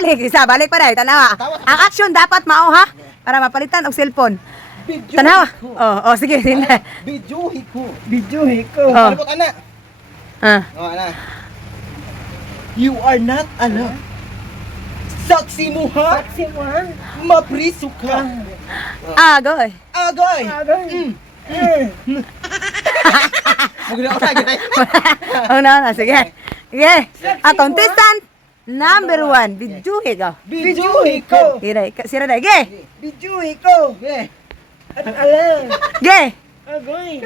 balik. Isa, balik pa dahil. Tanawa. Ang action dapat mao ha. Para mapalitan og cellphone. Tanawa. Oh, sige. Bijuhi ko. Oh. Palibot, anak. Ah. Oh, anak. You are not anak. Saksi mo ha? Mapriso ka. Agoy. Agoy. Maganda ko lagi. Oh, no. Sige. Sige. Ang contestant number 1. Bijuhi ka. Bijuhi ko. Sira dahil. Ge. Bijuhi ko. At alam. Ge. Agoy.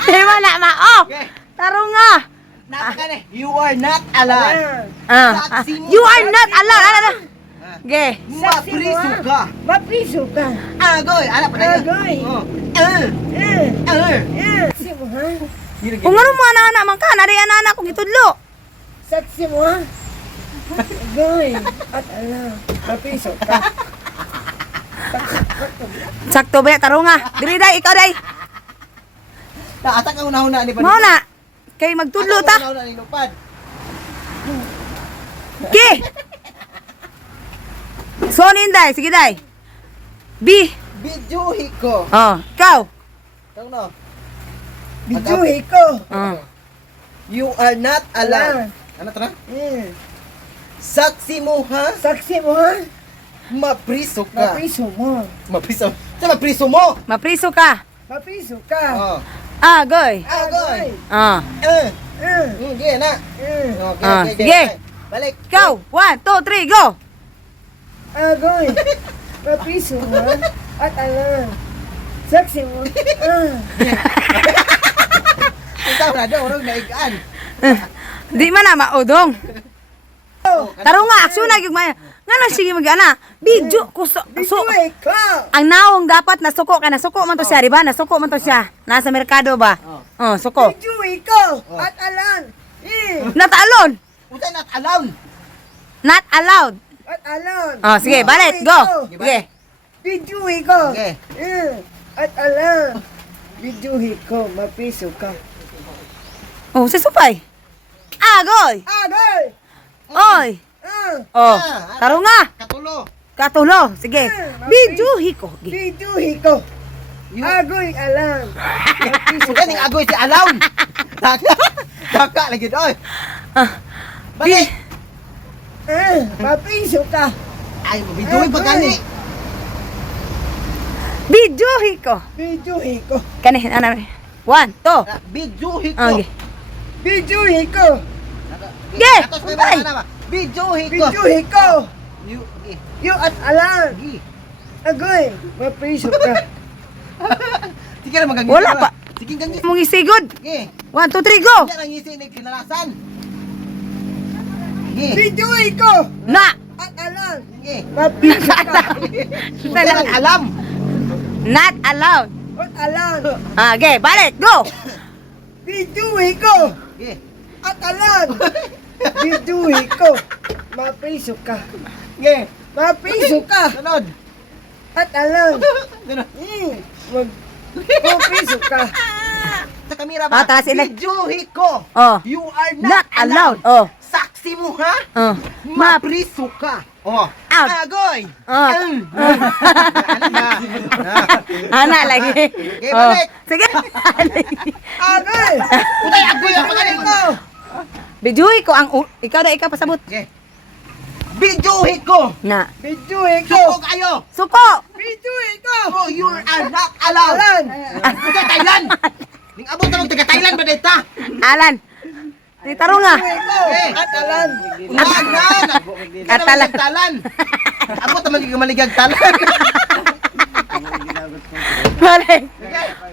Di ba na mao? Tarong nga. Napaka you are not allowed. You are not allowed. Ge. Mapriso ka. Agoy. Anak pa na yun. Agoy. Kung ano mga anak man ka, nari anak kung itudlo. Saksi mo ha? Agoy. At alam. Mapriso ka. Sakto ba? Tarong nga. Diri day, ikaw day. Asa ka una-una ni Mao na. Kay magtudlo ta. Una-una ni Lupad. Ge. Sonin day, sige day. B. Bijuhi ko. Oh, ikaw. Ikaw no? Bijuhi ko. Oh. You are not allowed. Ano tara? Saksi mo ha? Saksi mo ha? Mapriso ka. Mapriso mo. Mapriso? Saan mapriso mo? Mapriso ka. Mapriso ka. Oh. Agoy. Agoy. Ah. Sige na. Sige. Balik. Ikaw. 1, 2, 3, go. Agoy. Mapriso mo at alam. Saksi mo. Ikaw na daw, orong naigaan. Di man na maudong. Tarong nga, aksyon na yung maya. Nga lang sige mag-ana. Video ko ang naong dapat nasuko ka. Nasuko man to siya, di ba? Nasuko man to siya. Nasa merkado ba? Oh, suko. Bijuhi ko at alam. Not alone. Usa not allowed. Not allowed. At alam. Oh, sige, balik. Go. Sige. Bijuhi ko. At alam. Bijuhi ko. Mapiso ka. Oh, si Supay. Agoy. Agoy. Oy. Oh, tarong nga. Katulo. Katulo. Sige. Bijuhi ko. Bijuhi ko. Agoy alam. Mapiso ka. Agoy si alam. Daka lagi doy. Balik. Mapiso ka. Ay, bijuhi pa gani. Bijuhi ko. Bijuhi ko. Kani, ano? 1, 2. Bijuhi ko. Okay. Bijuhi ko. Ge. Supay. Bijuhi ko. Bijuhi ko. You at alam. Agoy. Mapiso ka. Sige na magagawin. Wala pa. Sige ganyan. Mong isigod. Sige. 1, 2, 3, go. Yan ang ngisi ni kinalasan. Bijuhi ko. Na. At alam. Sige. Mapiso ka. Yan ang alam. Not allowed. At alam. Okay, balik. Go. Bijuhi ko. Sige. At alam. Bijuhi ko. Mapiso ka. Sige. Mapiso ka. Sunod. At alam. Sunod. Mapiso ka. Sa kamera ba? Taas sila. Bijuhi ko. Oh. You are Not allowed. Oh. Saksi mo ha? Oh. Mapriso ka. Oh. Out. Agoy. Oh. Ana lagi. Okay, Oh. balik. Sige. Agoy. Utay agoy ang pagaling ko. Bijuhi ko ang ikaw pasabot. Okay. Bijuhi ko. Na. Bijuhi ko. Suko kayo. Suko. Bijuhi ko. Oh, you are not allowed. Taga Thailand. Ning abot na taga Thailand ba dita? Alan. Di tarong nga. At alan. Alan. Atalan. Talan. Abot naman yung maligag talan. Balik.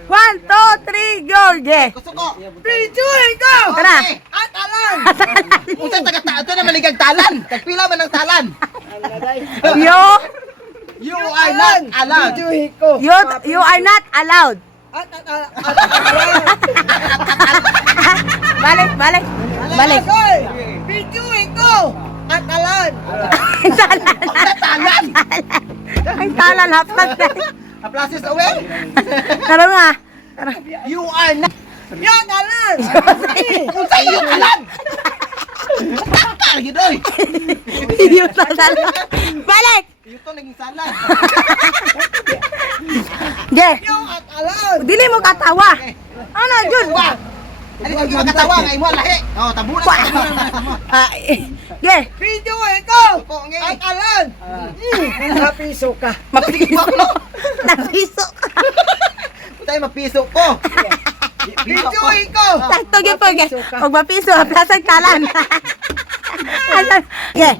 1, 2, 3, go. Ge. Suko. Bijuhi ko. Tara. At alan. Utang taga Ito na maligag talan. Tagpila man ng talan. Yo. You are not allowed. Bijuhi ko. You are not allowed. Balik. Balik. Bijuhi ko. At alan. Talan. Ang talan hapat. Aplasis away. Tarong nga. You are not. Yan alan. Kung sa'yo alan. lagi doy. Video sa sala. Balik! Ito naging salad. Ge, Yung at alon. dili mo katawa. Ano, Jun? Wa. Ano ko makatawa nga imo lahi. Oh, tabunan Wa. ka mo. Ge, Video ikaw! Ko ngi. At alan! Napiso ka. Mapiso ko. napiso. Tay mapiso ko. Video ikaw! Sakto gyud po, ge. Og mapiso, plasag kalan. Ge.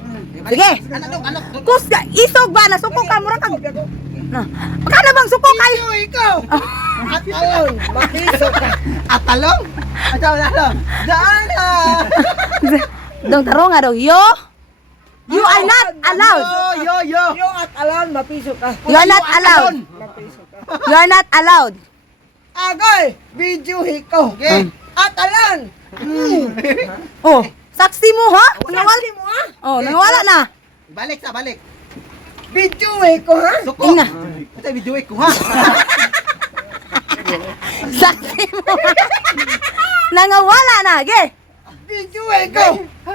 Sige. Ano? Kus ka, isog ba nasuko ka mura kag. Na. Kana bang suko kay? Video ikaw! At alan! Mapiso ka. Atalong? Atalong. Daan na. Dong taro nga daw, yo. You are not allowed. Yo. Yung at alan, mapiso ka. You are not allowed. Mapiso ka. You are not allowed. Agay! Video ikaw! Okay. At alan! Oh, saksi mo ha? Nangawala. Saksi mo ha? Oh, nangawala na. Balik. Video ikaw ha? Suko. Ina. Ito video ko ha. Saksi mo. Nangawala na, ge. Video ikaw!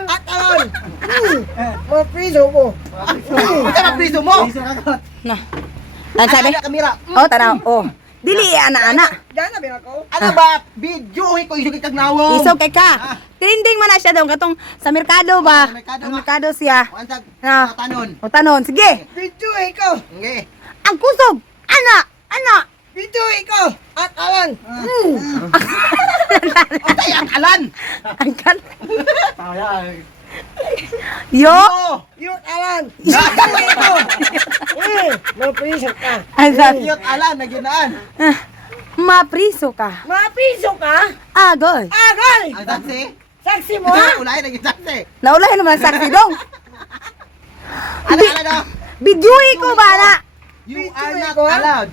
At alan! Mapiso ko. Ito ang priso mo. Na. Ano sabi? Ano kamera? Oh, tanaw. Oh. Dili ana-ana. Diyan na bin ako. Ano ba? Video ko isog kag nawong. Isog kay ka. Trending man na siya daw katong sa merkado ba? Sa merkado Sa nga. merkado siya. Ansag Ah. tanon. O tanon, sige. Video ikaw! Okay. Ang kusog. Ana. Video ikaw! At alan! Tay ang alan. Ang kan. Yo. Oh. Yung alan! Video ikaw! Mapiso ka. Ang sabi. Yot alan na ginaan. Mapriso ka. Mapiso ka? Agoy. Agay! Ang saksi. Saksi mo ha? Ulay na saksi. Naulahin naman saksi dong. Ano? Bidyuhi ko ba na? You Video are not ko, ha? allowed.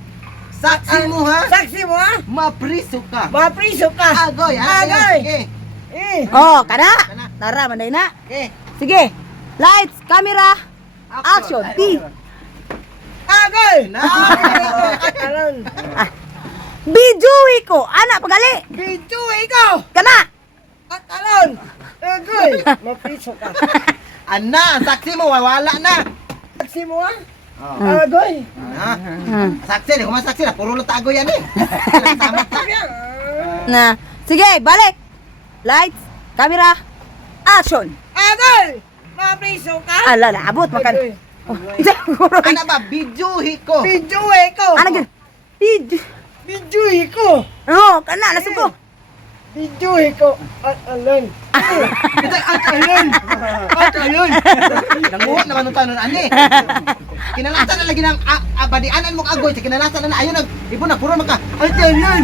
Saksi mo ha. Saksi mo ha? Mapriso ka. Mapiso ka. Agoy. Agay! Okay. Oh, kana. Kana. Tara, manday na. Okay. Sige. Lights, camera, action. T. Agay! Na. At alan! Bidyuhi ko. Ana, pagali. Video ikaw! Kana. At alan! Agay! Mapiso ka. Ana, saksi mo wala na. Saksi mo ha? Oh. Agay! Ha? Hmm. Saksi ni, kumasaksi na puro tago yan eh. Sama ka. Na. Sige, balik. Lights, camera, action. Agay! Mapiso ka? Ala, naabot makan. Agay. Oh, siguro. Ano ba? Bidyuhi ko. Video ikaw! Ano gyud? Video ikaw! Oh, kana nasuko. Video ikaw! At alan! Ito at ayun. At ayun. Nanguhot naman ng tanon ani. Kinalasan na lagi ng badianan mo kagoy. Kinalasan na ayun nag ibo na puro maka. At ayun.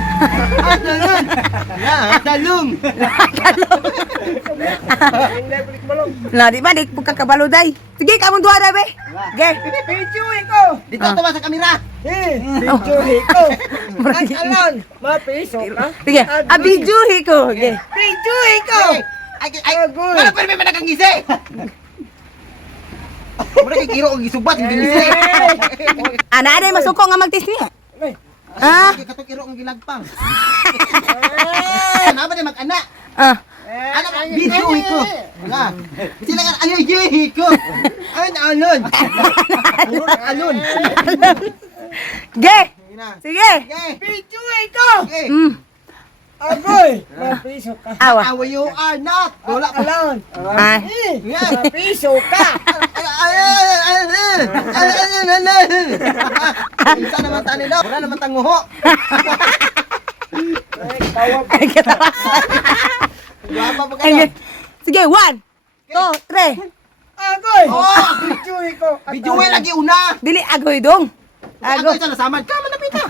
At ayun. Ya, talong. Hindi balik balong! Na, di ba di pagkakabalo day. Sige, kamong duha na be. Ge. Video ikaw! Dito to ba sa kamera? Video ikaw! At alan! Mapiso ka? Sige, bidyuhi ko. Ge. Video ikaw! Ay, wala pa rin may managangisi. Mura kay kiro og gisubat hindi ngisi. Ana day masuko nga magtis niya. Ay. Ah. Katong kiro ang gilagpang. Ana ba di mag-ana? Ah. Ano ba video ko? Nga. Sila nga ayoy yehi ko. Ay alon. Puro na alon. Ge. Ina. Sige. Okay. Video ikaw! Okay. Agoy! Mapiso ka! Awa. Awa you are not. Wala pa. Alan! Ah. Yan. Mapiso ka! Isa naman tani daw. Wala naman tanguho. Ay, katawa. Guwapa pa Ay, kayo. sige, 1, 2, 3. Agoy! Oh! Video ikaw! Video lagi una. Dili agoy dong. Agoy Agoy. sa nasamad ka man napita.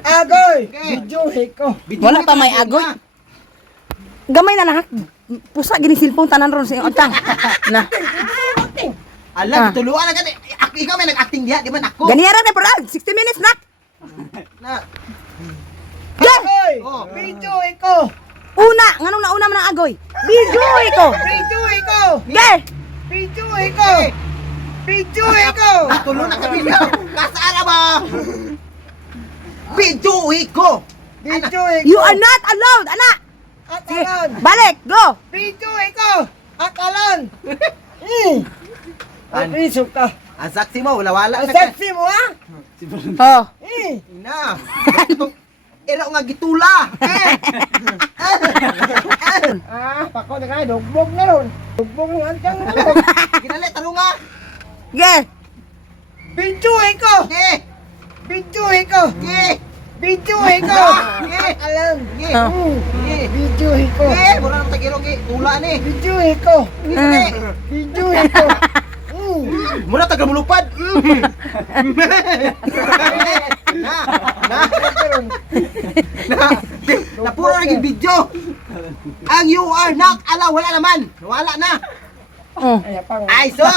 Agoy! Okay. Video ikaw! Wala pa may agoy. Gamay na lang. Pusa gini cellphone tanan ron sa iyong utang. Na. Alam, tuluan na gani. Ikaw may nag-acting diha, di man ako. Ganiyara na pala. 60 minutes na. Na. Ge. Agoy! Oh. Video ikaw! Una, nganong nauna man ang agoy. Video ko. Video ikaw! Ge. Video ikaw! Video ikaw! Tulo na kami na. Kasara ba? Video ko. Video ikaw! You are not allowed, ana. At Sige, alan! balik, go. Video ikaw! Akalon! Mapiso ka. Ang saksi mo, wala-wala Ang na ka. saksi mo ha? Oh. Ina. Ero nga gitula. Pako na kayo, dugbog na ron. Dugbog ng antang na ron. Kinali, tarunga. Ge. Bintuhin ko! Ge. Bintuhin ko! Ge. Bintuhin ko! Ge. Alam! Ge. Oh. Ge. Bintuhin ko! Ge. Mura na tagirong ge. Tula ni. Bintuhin ko! Ge. Bintuhin ko! Mura tagamulupad. Na. Na. Na puro naging video. Ang you are not ala wala naman. Wala na. Oh. Ay, pang. Ay sus.